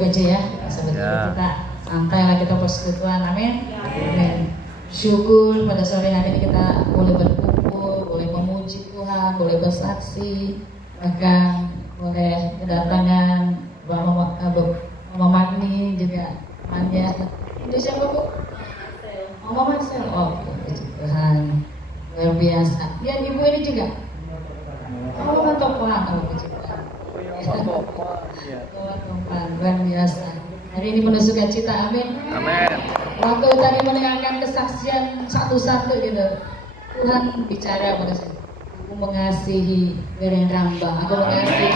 duduk aja ya, sambil kita santai lah, kita persekutuan, amin. Amin. Syukur pada sore hari ini kita boleh berkumpul, boleh memuji Tuhan, boleh bersaksi, bahkan boleh kedatangan Mama Magni juga temannya. Itu siapa Bu? Mama Marcel. Oh, puji Tuhan, luar biasa. Dan ibu ini juga. Oh, Topan. Oh, puji Tuhan. Topan, luar biasa. Hari ini penuh sukacita, amin. Amin. Waktu tadi mendengarkan kesaksian satu-satu gitu, Tuhan bicara pada saya. Aku mengasihi Beren Rambang, aku mengasihi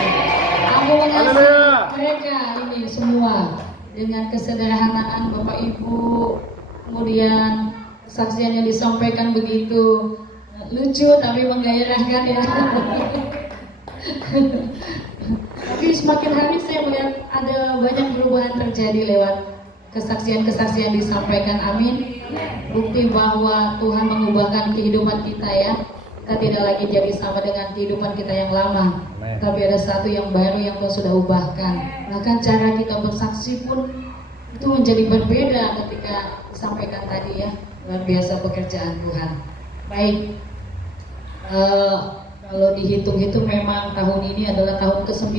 mereka ini semua dengan kesederhanaan Bapak Ibu, kemudian kesaksian yang disampaikan begitu lucu tapi menggairahkan ya. Tapi semakin hari saya melihat ada banyak perubahan terjadi lewat kesaksian-kesaksian disampaikan, amin. Bukti bahwa Tuhan mengubahkan kehidupan kita ya. Kita tidak lagi jadi sama dengan kehidupan kita yang lama, tapi ada satu yang baru yang Tuhan sudah ubahkan. Bahkan cara kita bersaksi pun itu menjadi berbeda ketika disampaikan tadi ya. Luar biasa pekerjaan Tuhan. Baik, kalau dihitung-hitung memang tahun ini adalah tahun ke-9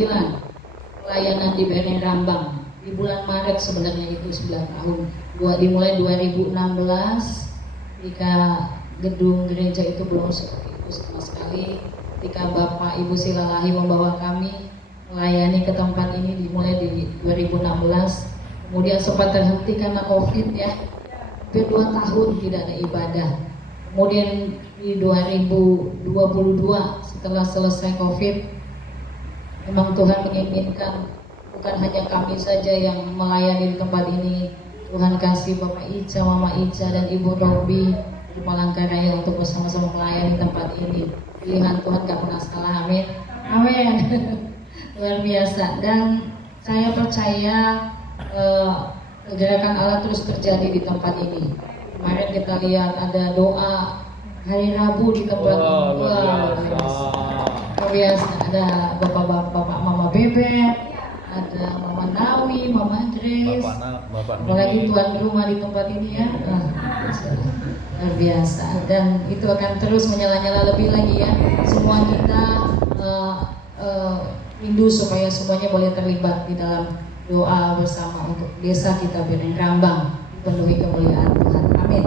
pelayanan di BNN Rambang. Di bulan Maret sebenarnya itu 9 tahun. Dimulai 2016 ketika gedung gereja itu belum seperti itu sama sekali. Ketika Bapak Ibu Silalahi membawa kami melayani ke tempat ini dimulai di 2016. Kemudian sempat terhenti karena COVID ya. Hampir 2 tahun tidak ada ibadah. Kemudian di 2022 setelah selesai COVID, memang Tuhan menginginkan bukan hanya kami saja yang melayani di tempat ini. Tuhan kasih Bapak Ica, Mama Ica, dan Ibu Robi di Palangkaraya untuk bersama-sama melayani tempat ini. Pilihan Tuhan gak pernah salah, amin. Amin. Luar biasa. Dan saya percaya gerakan Allah terus terjadi di tempat ini. Kemarin kita lihat ada doa hari Rabu di tempat ini. Luar biasa. Ada bapak-bapak, Mama Bebek, ada Mama Nawi, Mama Grace, apalagi tuan rumah di tempat ini ya. Luar biasa. Dan itu akan terus menyala-nyala lebih lagi ya. Semua kita rindu supaya semuanya boleh terlibat di dalam doa bersama untuk desa kita BNN Rambang, dipenuhi kemuliaan Tuhan. Amin.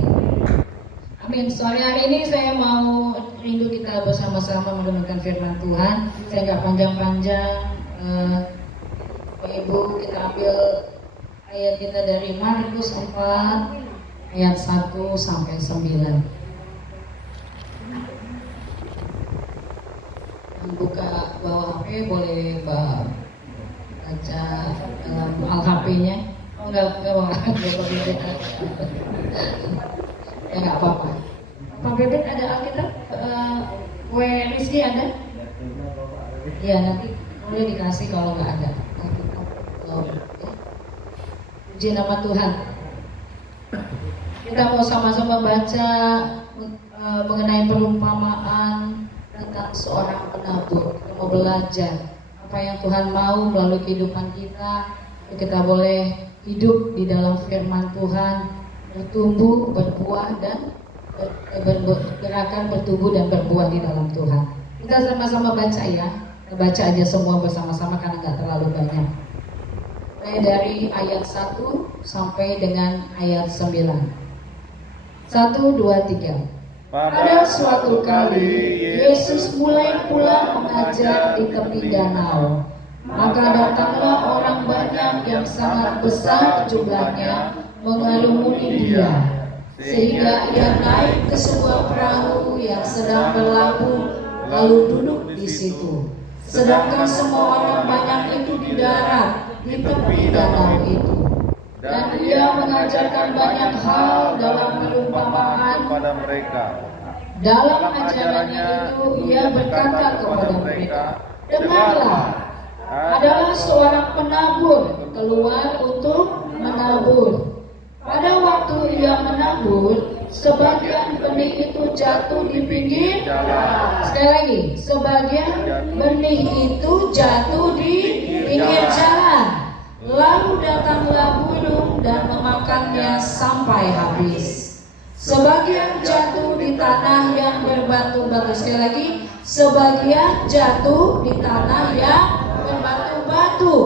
Amin. Sore hari ini saya mau rindu kita bersama-sama mendengarkan firman Tuhan. Saya nggak panjang-panjang. Bapak Ibu, kita ambil ayat kita dari Markus 4 ayat 1 sampai 9. Yang buka bawa HP boleh baca dalam Al-HP-nya. Oh enggak bawa Bebek. Ya enggak apa-apa. Pak Bebek ada Alkitab? Rizky ada? Ya nanti boleh dikasih kalau nggak ada Alkitab. Puji nama Tuhan. Kita mau sama-sama baca mengenai perumpamaan tentang seorang penabur. Kita mau belajar apa yang Tuhan mau melalui kehidupan kita. Kita boleh hidup di dalam firman Tuhan, bertumbuh, berbuah, dan bergerakan, bertumbuh dan berbuah di dalam Tuhan. Kita sama-sama baca ya. Kita baca aja semua bersama-sama karena nggak terlalu banyak. Mulai dari ayat 1 sampai dengan ayat 9. 1, 2, 3. Pada suatu kali Yesus mulai pula mengajar di tepi danau. Maka datanglah orang banyak yang sangat besar jumlahnya mengerumuni dia, sehingga ia naik ke sebuah perahu yang sedang berlabuh lalu duduk di situ. Sedangkan semua orang banyak itu di darat di tepi danau itu. Dan ia mengajarkan banyak hal dalam perumpamaan kepada mereka. Dalam ajarannya itu ia berkata kepada mereka, dengarlah, adalah seorang penabur keluar untuk menabur. Pada waktu ia menabur, sebagian benih itu jatuh di pinggir jalan. Sekali lagi, sebagian benih itu jatuh di pinggir jalan. Lalu datanglah burung dan memakannya sampai habis. Sebagian jatuh di tanah yang berbatu-batu. Sekali lagi, sebagian jatuh di tanah yang berbatu-batu,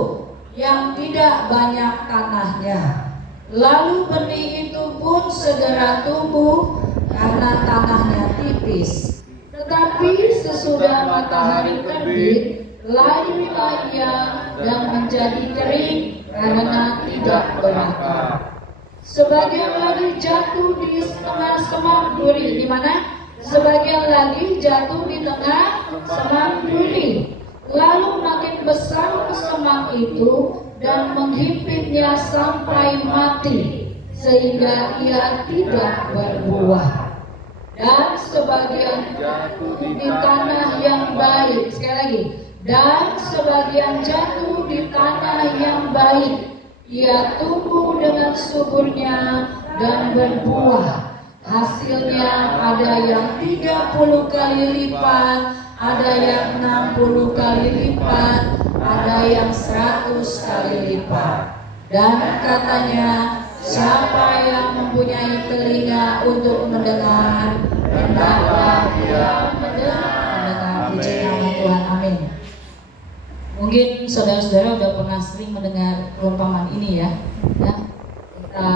yang tidak banyak tanahnya. Lalu benih itu pun segera tumbuh karena tanahnya tipis. Tetapi sesudah matahari terbit, lahirlah ia dan menjadi kering karena tidak berakar. Sebagian lagi jatuh di tengah semak duri. Di mana? Sebagian lagi jatuh di tengah semak duri. Lalu makin besar semak itu dan menghimpitnya sampai mati, sehingga ia tidak berbuah. Dan sebagian jatuh di tanah yang baik. Sekali lagi. Dan sebagian jatuh di tanah yang baik. Ia tumbuh dengan suburnya dan berbuah. Hasilnya ada yang 30 kali lipat, ada yang 60 kali lipat, ada yang 100 kali lipat. Dan katanya, siapa yang mempunyai telinga untuk mendengar, hendaklah ia mendengar. Puji nama Tuhan, amin. Mungkin saudara-saudara sudah pernah sering mendengar perumpamaan ini ya. Kita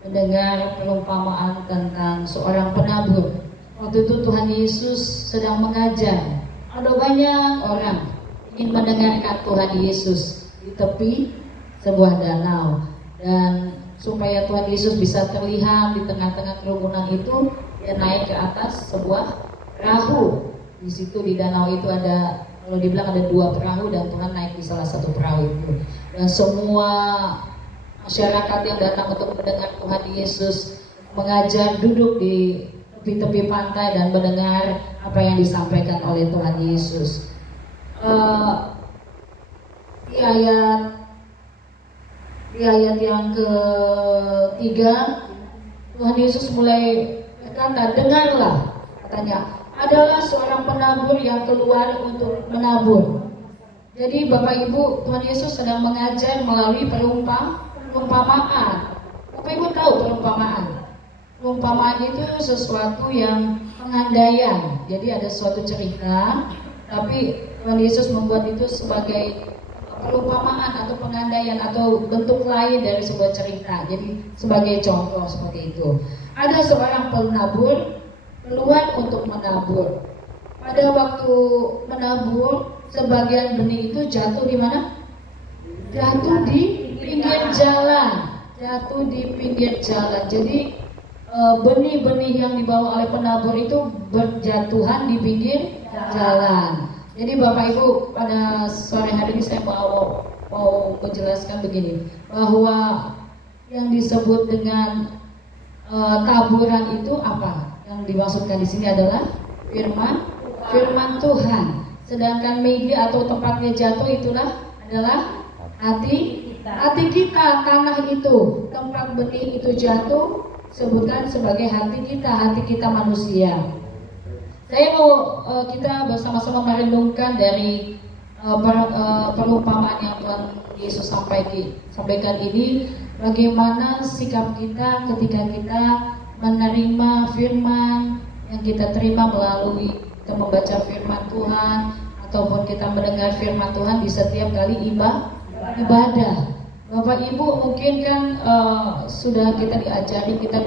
mendengar perumpamaan tentang seorang penabur. Waktu itu Tuhan Yesus sedang mengajar. Ada banyak orang ingin mendengarkan Tuhan Yesus di tepi sebuah danau. Dan supaya Tuhan Yesus bisa terlihat di tengah-tengah kerumunan itu, dia naik ke atas sebuah perahu. Di situ di danau itu ada, kalau dibilang ada 2 perahu, dan Tuhan naik di salah satu perahu itu. Dan semua masyarakat yang datang untuk mendengar Tuhan Yesus mengajar duduk di tepi-tepi pantai dan mendengar apa yang disampaikan oleh Tuhan Yesus. Di ayat yang ketiga, Tuhan Yesus mulai berkata, dengarlah, katanya, adalah seorang penabur yang keluar untuk menabur. Jadi Bapak Ibu, Tuhan Yesus sedang mengajar melalui perumpamaan. Bapak Ibu tahu perumpamaan? Perumpamaan itu sesuatu yang pengandaian. Jadi ada suatu cerita, tapi Tuhan Yesus membuat itu sebagai perumpamaan atau pengandaian atau bentuk lain dari sebuah cerita. Jadi sebagai contoh seperti itu. Ada seorang penabur keluar untuk menabur. Pada waktu menabur, sebagian benih itu jatuh di mana? Jatuh di pinggir jalan. Jatuh di pinggir jalan. Jadi benih-benih yang dibawa oleh penabur itu berjatuhan di pinggir jalan. Jadi Bapak Ibu, pada sore hari ini saya mau menjelaskan begini, bahwa yang disebut dengan taburan itu apa? Yang dimaksudkan di sini adalah firman Tuhan. Sedangkan media atau tempatnya jatuh adalah hati kita, tanah itu, tempat benih itu jatuh, sebutkan sebagai hati kita manusia. Saya mau kita bersama-sama merenungkan dari perumpamaan yang Tuhan Yesus sampaikan ini, bagaimana sikap kita ketika kita menerima firman yang kita terima melalui kita membaca firman Tuhan ataupun kita mendengar firman Tuhan di setiap kali ibadah. Bapak Ibu mungkin kan sudah kita diajari, kita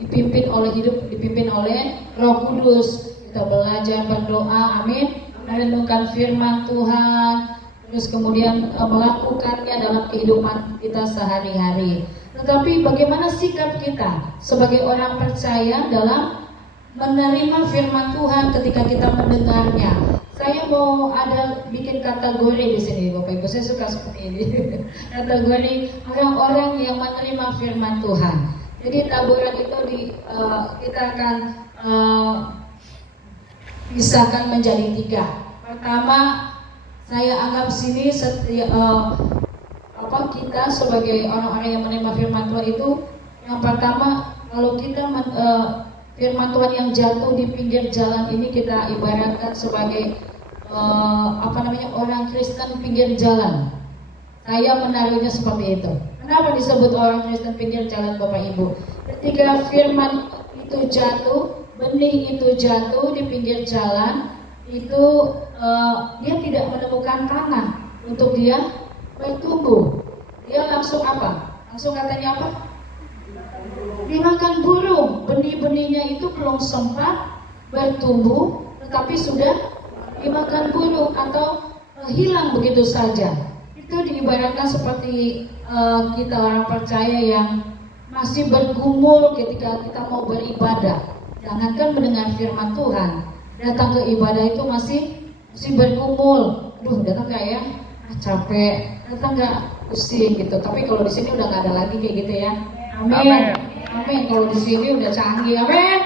dipimpin oleh Roh Kudus, kita belajar berdoa, amin, merenungkan firman Tuhan, terus kemudian melakukannya dalam kehidupan kita sehari-hari. Tetapi bagaimana sikap kita sebagai orang percaya dalam menerima firman Tuhan ketika kita mendengarnya? Saya mau bikin kategori di sini, Bapak Ibu. Saya suka seperti ini. Kategori orang-orang yang menerima firman Tuhan. Jadi taburan itu kita akan pisahkan menjadi 3. Pertama, saya anggap sini kita sebagai orang-orang yang menerima firman Tuhan itu, yang pertama, kalau kita firman Tuhan yang jatuh di pinggir jalan ini kita ibaratkan sebagai orang Kristen pinggir jalan. Saya menaruhnya seperti itu. Kenapa disebut orang Kristen pinggir jalan Bapak Ibu? Ketika firman itu jatuh, benih itu jatuh di pinggir jalan, itu dia tidak menemukan tanah untuk dia bertumbuh. Dia langsung apa? Langsung katanya apa? Dimakan burung. Benih-benihnya itu belum sempat bertumbuh, tetapi sudah dimakan burung atau hilang begitu saja. Itu diibaratkan seperti kita orang percaya yang masih bergumul ketika kita mau beribadah. Jangankan mendengar firman Tuhan, datang ke ibadah itu masih bergumul. Aduh, datang nggak ya? Capek. Datang nggak? Pusing gitu. Tapi kalau di sini udah nggak ada lagi kayak gitu ya. Amin. Amin. Kalau di sini udah canggih. Amin.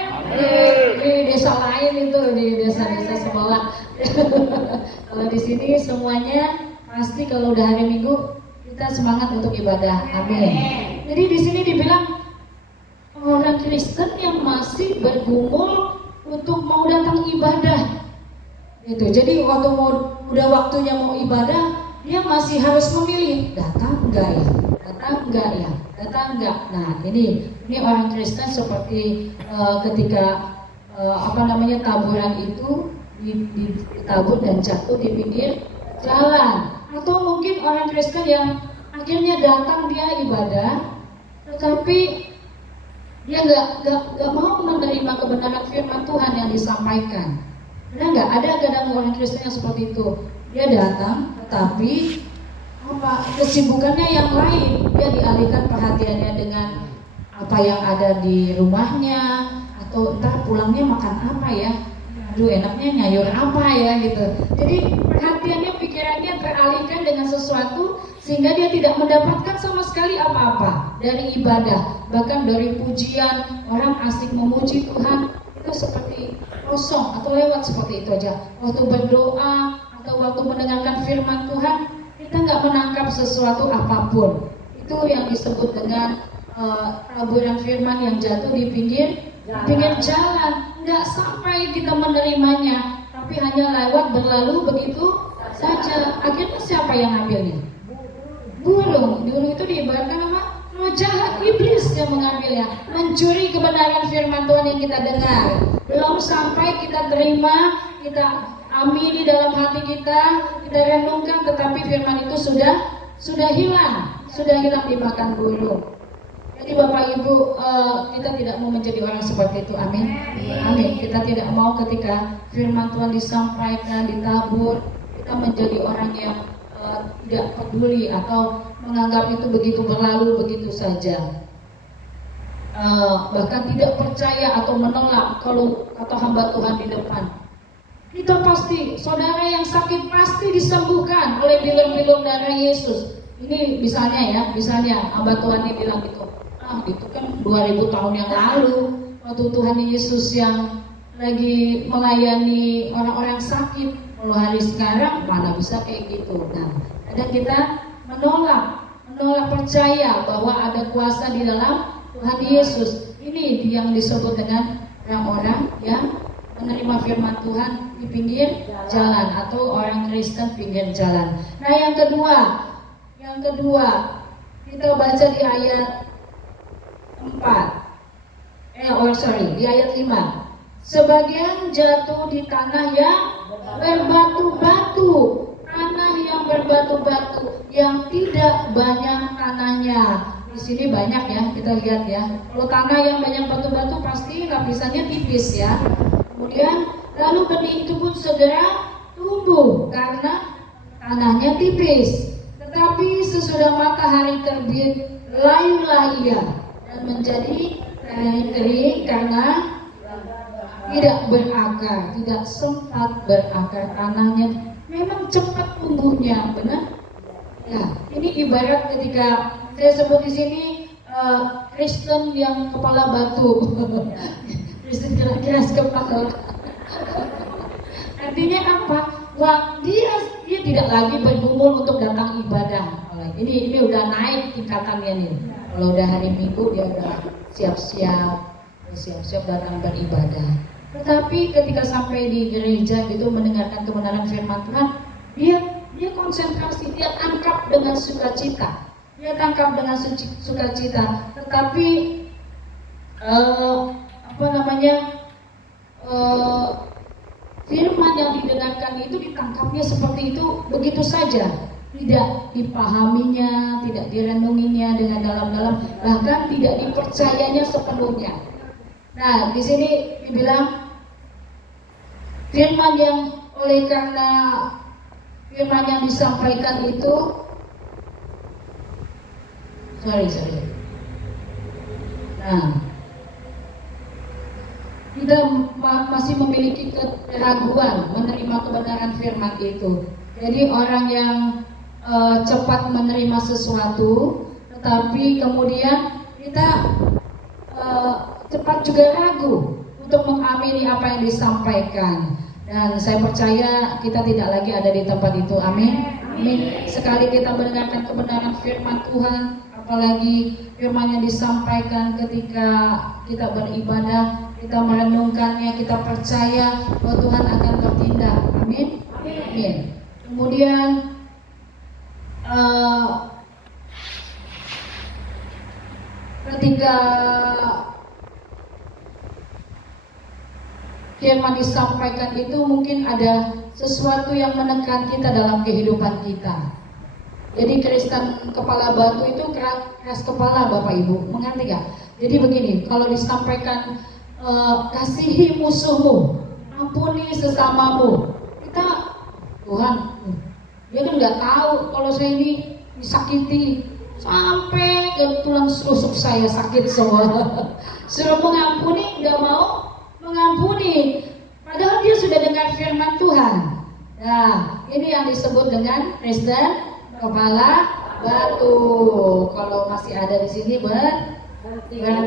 Di desa lain itu, di desa-desa sebelah. Kalau di sini semuanya pasti kalau udah hari Minggu kita semangat untuk ibadah. Amin. Jadi di sini dibilang orang Kristen yang masih bergumul untuk mau datang ibadah. Itu. Jadi waktu udah waktunya mau ibadah, dia masih harus memilih datang enggak ya, datang enggak ya, datang enggak. Nah ini orang Kristen seperti ketika taburan itu ditabur dan jatuh di pinggir jalan. Atau mungkin orang Kristen yang akhirnya datang dia ibadah, tetapi dia nggak mau menerima kebenaran firman Tuhan yang disampaikan. Benar nggak? Ada kadang orang Kristen yang seperti itu. Dia datang, tetapi kesibukannya yang lain. Dia dialihkan perhatiannya dengan apa yang ada di rumahnya, atau entar pulangnya makan apa ya. Aduh, enaknya nyayur apa ya gitu. Jadi perhatiannya, pikirannya teralihkan dengan sesuatu sehingga dia tidak mendapatkan sama sekali apa-apa dari ibadah. Bahkan dari pujian, orang asik memuji Tuhan itu seperti kosong atau lewat seperti itu aja. Waktu berdoa atau waktu mendengarkan firman Tuhan, kita nggak menangkap sesuatu apapun. Itu yang disebut dengan taburan firman yang jatuh di pinggir jalan. Nggak sampai kita menerimanya, tapi hanya lewat berlalu begitu saja. Akhirnya siapa yang ngambilnya? Burung. Burung itu diibaratkan apa? Roh jahat, iblis yang mengambilnya, mencuri kebenaran firman Tuhan yang kita dengar. Belum sampai kita terima, kita amini dalam hati kita renungkan, tetapi firman itu sudah hilang dimakan burung. Jadi Bapak Ibu, kita tidak mau menjadi orang seperti itu. Amin. Amin. Kita tidak mau ketika firman Tuhan disampaikan, ditabur, kita menjadi orang yang tidak peduli atau menganggap itu begitu berlalu begitu saja. Bahkan tidak percaya atau menolak kalau kata hamba Tuhan di depan. Kita pasti, saudara yang sakit pasti disembuhkan oleh bilur-bilur darah Yesus. Ini misalnya hamba Tuhan ini bilang gitu. Itu kan 2000 tahun yang lalu waktu Tuhan Yesus yang lagi melayani orang-orang sakit. Kalau hari sekarang mana bisa kayak gitu. Nah, kadang kita menolak percaya bahwa ada kuasa di dalam Tuhan Yesus. Ini yang disebut dengan orang-orang yang menerima firman Tuhan di pinggir jalan atau orang Kristen pinggir jalan. Nah, yang kedua kita baca di ayat 4. Di ayat 5. Sebagian jatuh di tanah yang berbatu-batu, yang tidak banyak tanahnya. Di sini banyak ya, kita lihat ya. Kalau tanah yang banyak batu-batu pasti lapisannya tipis ya. Kemudian lalu benih itu pun segera tumbuh karena tanahnya tipis. Tetapi sesudah matahari terbit, layulah ia dan menjadi kering karena tidak berakar, tidak sempat berakar tanahnya. Memang cepat tumbuhnya, benar? Ya, ini ibarat ketika saya sebut di sini Kristen yang kepala batu. Kristen kira-kira kepala. Artinya apa? Wah, dia tidak lagi bergumul untuk datang ibadah. Ini udah naik tingkatannya nih. Kalau udah hari Minggu dia udah siap-siap datang beribadah. Tetapi ketika sampai di gereja gitu mendengarkan kebenaran firman Tuhan, dia dia konsentrasi, dia tangkap dengan sukacita. Dia tangkap dengan sukacita. Tetapi firman yang didengarkan itu ditangkapnya seperti itu begitu saja, tidak dipahaminya, tidak direnunginya dengan dalam-dalam, bahkan tidak dipercayanya sepenuhnya. Nah, di sini dibilang firman yang oleh karena firman yang disampaikan itu Nah, kita masih memiliki keraguan menerima kebenaran firman itu. Jadi orang yang cepat menerima sesuatu, tetapi kemudian kita cepat juga ragu untuk mengamini apa yang disampaikan. Dan saya percaya kita tidak lagi ada di tempat itu. Amin. Amin. Sekali kita mendengarkan kebenaran firman Tuhan, apalagi firman yang disampaikan ketika kita beribadah, kita merenungkannya, kita percaya bahwa Tuhan akan bertindak. Amin. Amin. Kemudian ketika firman disampaikan itu mungkin ada sesuatu yang menekan kita dalam kehidupan kita. Jadi Kristen kepala batu itu keras kepala, Bapak Ibu, mengerti gak? Jadi begini, kalau disampaikan kasihi musuhmu, ampuni sesamamu, kita Tuhan, dia kan nggak tahu kalau saya ini disakiti sampai ke tulang rusuk saya sakit semua. Suruh mengampuni, nggak mau mengampuni, padahal dia sudah dengar firman Tuhan. Nah, ini yang disebut dengan Kristen kepala batu. Kalau masih ada di sini bertobat.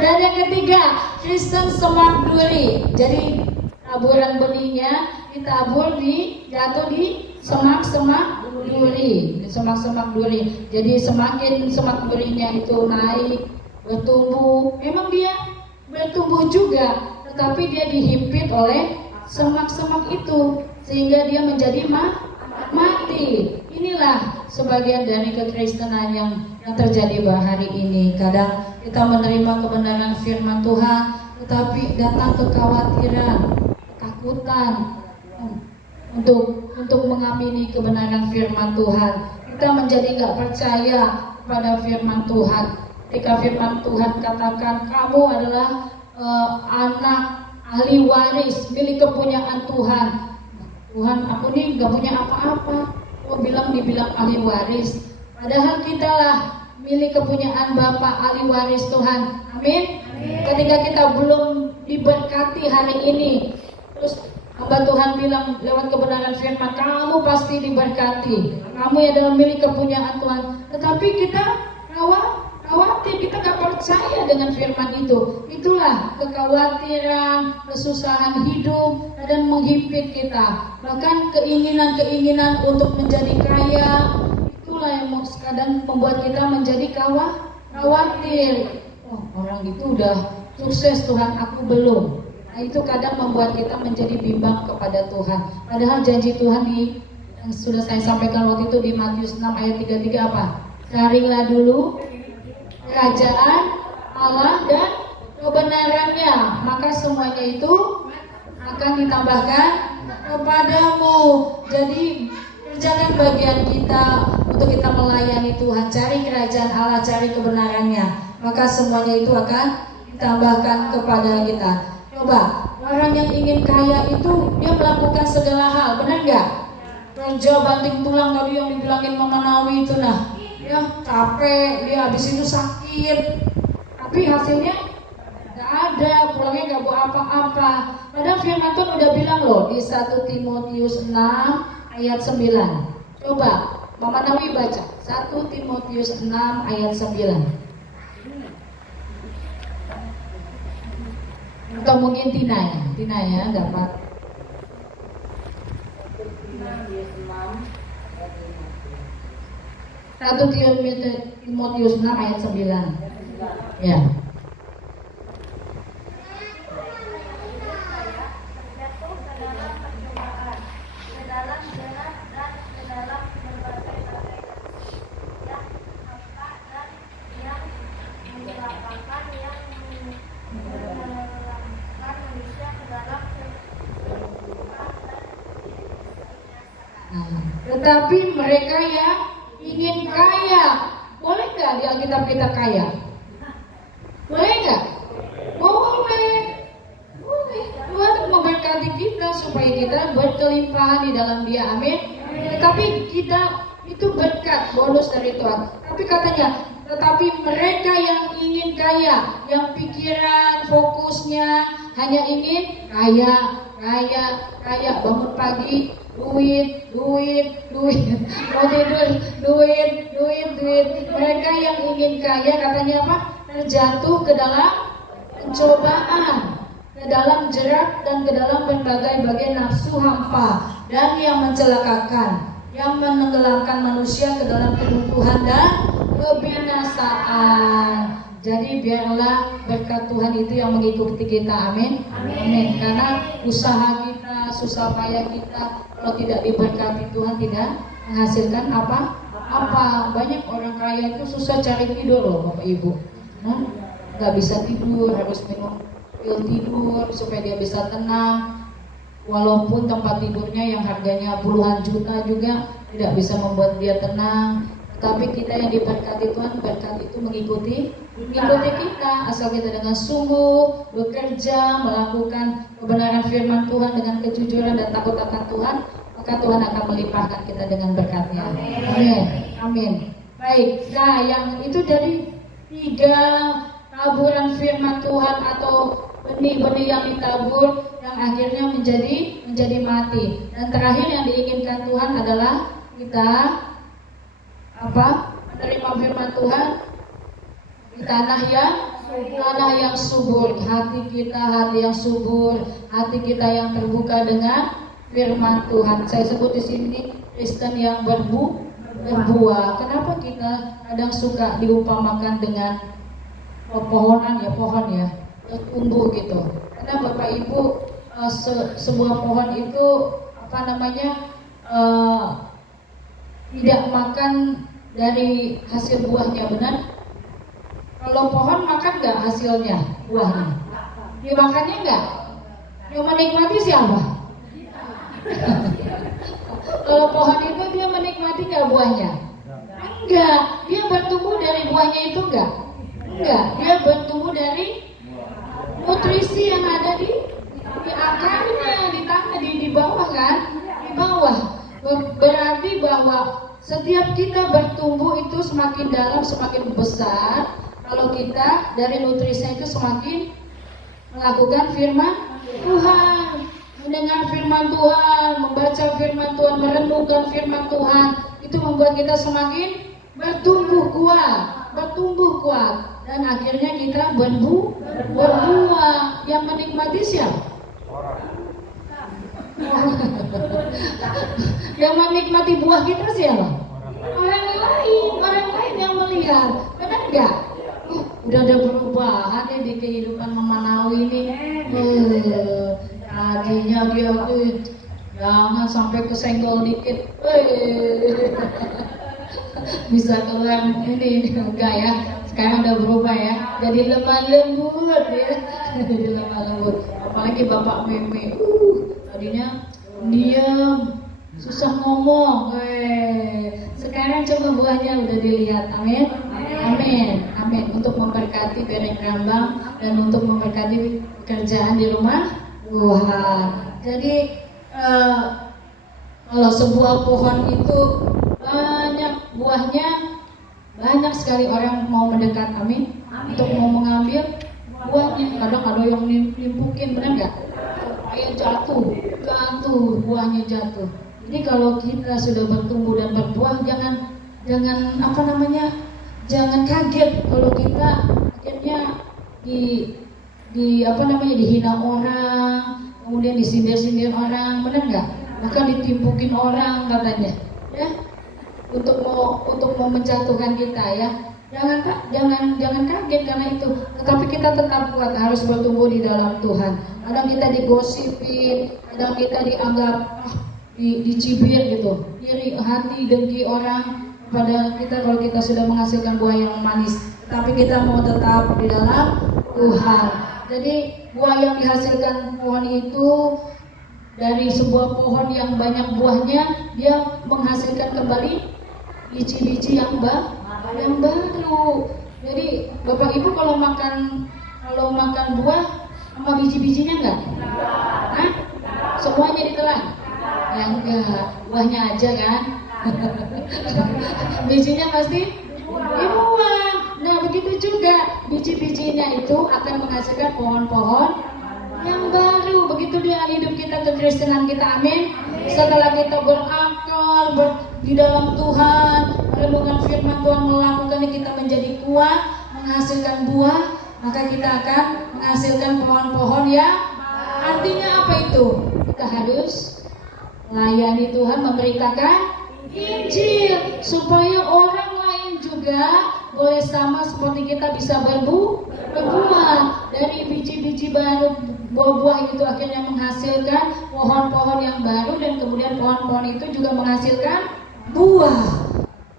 Dan yang ketiga, Kristen semak duri. Jadi taburan benihnya ditabur jatuh di semak-semak duri, di semak-semak duri. Jadi semakin semak durinya itu naik, bertumbuh. Memang dia bertumbuh juga, tetapi dia dihimpit oleh semak-semak itu sehingga dia menjadi mati. Inilah sebagian dari kekristenan yang terjadi hari ini. Kadang kita menerima kebenaran firman Tuhan, tetapi datang kekhawatiran, ketakutan untuk mengamini kebenaran firman Tuhan. Kita menjadi nggak percaya kepada firman Tuhan. Ketika firman Tuhan katakan kamu adalah anak ahli waris milik kepunyaan Tuhan. Tuhan, aku nih nggak punya apa-apa. Dibilang ahli waris. Padahal kitalah milik kepunyaan Bapa, ahli waris Tuhan. Amin. Ketika kita belum diberkati hari ini, terus hamba Tuhan bilang lewat kebenaran firman, kamu pasti diberkati. Kamu adalah milik kepunyaan Tuhan. Tetapi kita khawatir, kita gak percaya dengan firman itu. Itulah kekhawatiran, kesusahan hidup dan menghimpit kita. Bahkan keinginan-keinginan untuk menjadi kaya, itulah yang kadang membuat kita menjadi khawatir. Oh, orang itu udah sukses Tuhan, aku belum. Nah, itu kadang membuat kita menjadi bimbang kepada Tuhan. Padahal janji Tuhan yang sudah saya sampaikan waktu itu di Matius 6 ayat 33 apa? Carilah dulu kerajaan Allah dan kebenarannya, maka semuanya itu akan ditambahkan kepadamu. Jadi kerjakan bagian kita untuk kita melayani Tuhan. Cari kerajaan Allah, cari kebenarannya, maka semuanya itu akan ditambahkan kepada kita. Coba, orang yang ingin kaya itu dia melakukan segala hal, benar nggak? Kerja banting tulang tadi yang dibilangin Mama Nawi itu, nah dia capek, dia habis itu sakit, tapi hasilnya nggak ada, pulangnya nggak buat apa-apa. Padahal firman Tuhan udah bilang loh di 1 Timotius 6 ayat 9. Coba Mama Nawi baca 1 Timotius 6 ayat 9. Atau mungkin Tina ya dapat. 1 Timotius 6 ayat 9. Ya. tetapi mereka yang ingin kaya. Boleh nggak di Alkitab kita kaya? Boleh nggak? Boleh. Boleh. Tuhan memberkati kita supaya kita berkelimpahan di dalam Dia. Amin. Tapi kita itu berkat bonus dari Tuhan. Tapi katanya, tetapi mereka yang ingin kaya, yang pikiran fokusnya hanya ingin kaya, bangun pagi, duit, mau tidur, duit. Mereka yang ingin kaya katanya apa? Terjatuh ke dalam pencobaan, ke dalam jerat dan ke dalam berbagai nafsu hampa dan yang mencelakakan, yang menenggelamkan manusia ke dalam kebuntuan dan kebinasaan. Jadi biarlah berkat Tuhan itu yang mengikuti kita. Amin. Amin. Karena usaha kita, susah payah kita, kalau tidak diberkati Tuhan tidak menghasilkan apa. Banyak orang kaya itu susah cari tidur loh Bapak Ibu. Nggak bisa tidur, harus minum pil tidur supaya dia bisa tenang. Walaupun tempat tidurnya yang harganya puluhan juta juga tidak bisa membuat dia tenang. Tapi kita yang diberkati Tuhan, berkat itu mengikuti kita, asal kita dengan sungguh bekerja, melakukan kebenaran firman Tuhan dengan kejujuran dan takut akan Tuhan, maka Tuhan akan melimpahkan kita dengan berkatnya. Amin. Baik, nah yang itu dari 3 taburan firman Tuhan atau benih-benih yang ditabur yang akhirnya menjadi mati. Dan terakhir yang diinginkan Tuhan adalah kita menerima firman Tuhan di tanah yang subur, hati yang subur, hati kita yang terbuka dengan firman Tuhan. Saya sebut di sini Kristen yang berbuah. Kenapa kita kadang suka diumpamakan dengan pohon ya, tumbuh gitu. Karena Bapak Ibu sebuah pohon itu tidak makan dari hasil buahnya, benar? Kalau pohon makan nggak hasilnya, buahnya? Dia makannya nggak? Yang menikmati siapa? Kalau pohon itu dia menikmati nggak buahnya? Enggak, dia bertumbuh dari buahnya itu enggak, dia bertumbuh dari nutrisi yang ada di akarnya, di tanah, di bawah kan? Di bawah. Berarti bahwa setiap kita bertumbuh itu semakin dalam, semakin besar kalau kita dari nutrisinya itu semakin melakukan firman Tuhan, mendengar firman Tuhan, membaca firman Tuhan, merenungkan firman Tuhan. Itu membuat kita semakin bertumbuh kuat dan akhirnya kita berbuah. Yang menikmati siapa? Yang menikmati buah kita siapa? Orang lain yang melihat. Benar nggak? Udah ada perubahan ya di kehidupan Mama Nawi ini. Tadinya dia jangan sampai kesenggol dikit. Bisa keluar ini enggak ya? Sekarang udah berubah ya. Jadi lemah lembut ya. Apalagi Bapak Meme. Tadinya diam, susah ngomong. Sekarang coba buahnya udah dilihat. Amin. Untuk memberkati Bereng Rambang dan untuk memberkati pekerjaan di rumah Tuhan. Jadi kalau sebuah pohon itu banyak buahnya, banyak sekali orang mau mendekat. Amin. Untuk mau mengambil buahnya. Kadang ada yang nimpukin, benar nggak? Supaya jatuh, buahnya jatuh. Jadi kalau kita sudah bertumbuh dan berbuah, jangan kaget kalau kita akhirnya dihina orang, kemudian disindir-sindir orang, benar nggak? Bahkan ditimpukin orang katanya, ya, untuk mau menjatuhkan kita ya. Jangan kaget karena itu. Tetapi kita tetap kuat, harus bertumbuh di dalam Tuhan. Kadang kita digosipin, kadang kita dianggap dicibir gitu, iri hati, dengki orang pada kita kalau kita sudah menghasilkan buah yang manis. Tapi kita mau tetap di dalam Tuhan. Jadi buah yang dihasilkan pohon itu dari sebuah pohon yang banyak buahnya, dia menghasilkan kembali biji-biji yang baru. Jadi Bapak Ibu kalau makan buah sama biji-bijinya enggak? Hah? Semuanya ditelan? Ya enggak, buahnya aja kan? Bijinya pasti dibuang. Nah begitu juga biji-bijinya itu akan menghasilkan pohon-pohon yang baru. Begitu dia hidup kita kekristenan kita, amin. Setelah kita berakar di dalam Tuhan, renungan firman Tuhan, melakukannya, kita menjadi kuat, menghasilkan buah, maka kita akan menghasilkan pohon-pohon yang artinya apa itu? Kita harus layani Tuhan, memberitakan Injil supaya orang lain juga boleh sama seperti kita bisa berbuah. Dari biji-biji baru, buah-buah itu akhirnya menghasilkan pohon-pohon yang baru, dan kemudian pohon-pohon itu juga menghasilkan buah.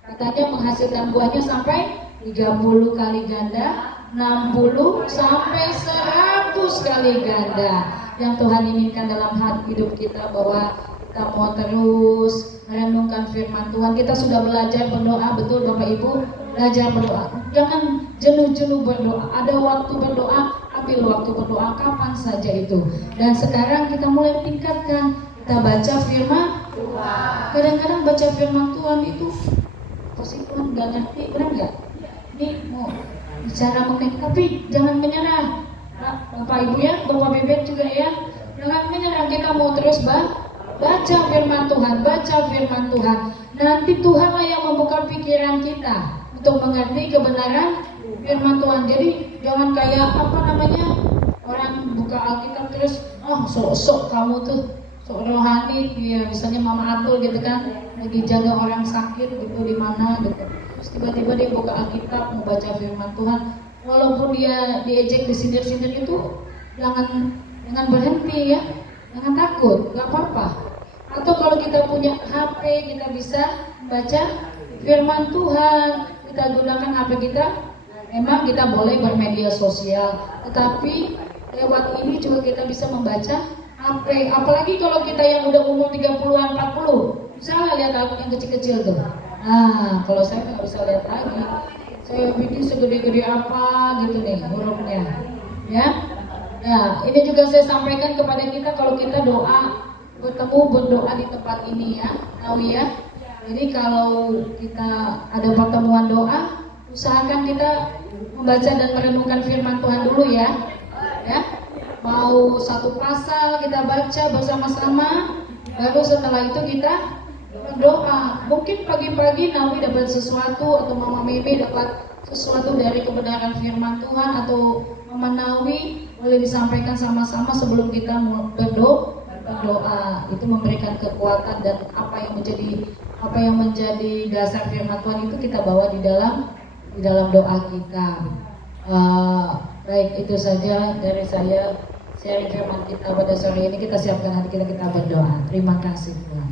Katanya menghasilkan buahnya sampai 30 kali ganda, 60 sampai 100 kali ganda. Yang Tuhan inginkan dalam hati hidup kita, bahwa kita mau terus merenungkan firman Tuhan. Kita sudah belajar berdoa, betul Bapak Ibu? Belajar berdoa. Jangan jenuh-jenuh berdoa. Ada waktu berdoa, ambil waktu berdoa kapan saja itu. Dan sekarang kita mulai tingkatkan. Kita baca firman Tuhan. Kadang-kadang baca firman Tuhan itu pasti Tuhan gak ngerti, benar gak? Ini mau bicara mengenai, tapi jangan menyerah. Bapak Ibu ya, Bapak Bebek juga ya, jangan menyerah. Kita mau terus baca firman Tuhan, baca firman Tuhan. Nanti Tuhanlah yang membuka pikiran kita untuk mengerti kebenaran firman Tuhan. Jadi jangan kayak orang buka Alkitab terus sok-sok kamu tuh sok rohani, ya misalnya Mama Atul gitu kan, lagi jaga orang sakit gitu di mana gitu. Terus tiba-tiba dia buka Alkitab mau baca firman Tuhan. Walaupun dia diejek, disindir-sindir itu, jangan berhenti ya, jangan takut, nggak apa-apa. Atau kalau kita punya HP, kita bisa baca firman Tuhan. Kita gunakan HP kita, memang kita boleh bermedia sosial, tetapi lewat ini juga kita bisa membaca HP. Apalagi kalau kita yang udah umur 30-an, 40, bisa lihat aku yang kecil-kecil tuh. Nah, kalau saya nggak bisa lihat lagi. Saya bikin segede-gede apa gitu nih hurufnya, ya. Nah, ini juga saya sampaikan kepada kita, kalau kita berdoa di tempat ini ya, tahu ya. Jadi kalau kita ada pertemuan doa, usahakan kita membaca dan merenungkan firman Tuhan dulu ya. Mau satu pasal kita baca bersama-sama, baru setelah itu kita berdoa. Mungkin pagi-pagi Nawi dapat sesuatu, atau Mama Mimi dapat sesuatu dari kebenaran firman Tuhan, atau Mama Nawi boleh disampaikan sama-sama sebelum kita berdoa. Itu memberikan kekuatan, dan apa yang menjadi dasar firman Tuhan itu kita bawa di dalam doa kita. Baik, itu saja dari saya sharing firman kita pada sore ini. Kita siapkan hati kita berdoa. Terima kasih Tuhan.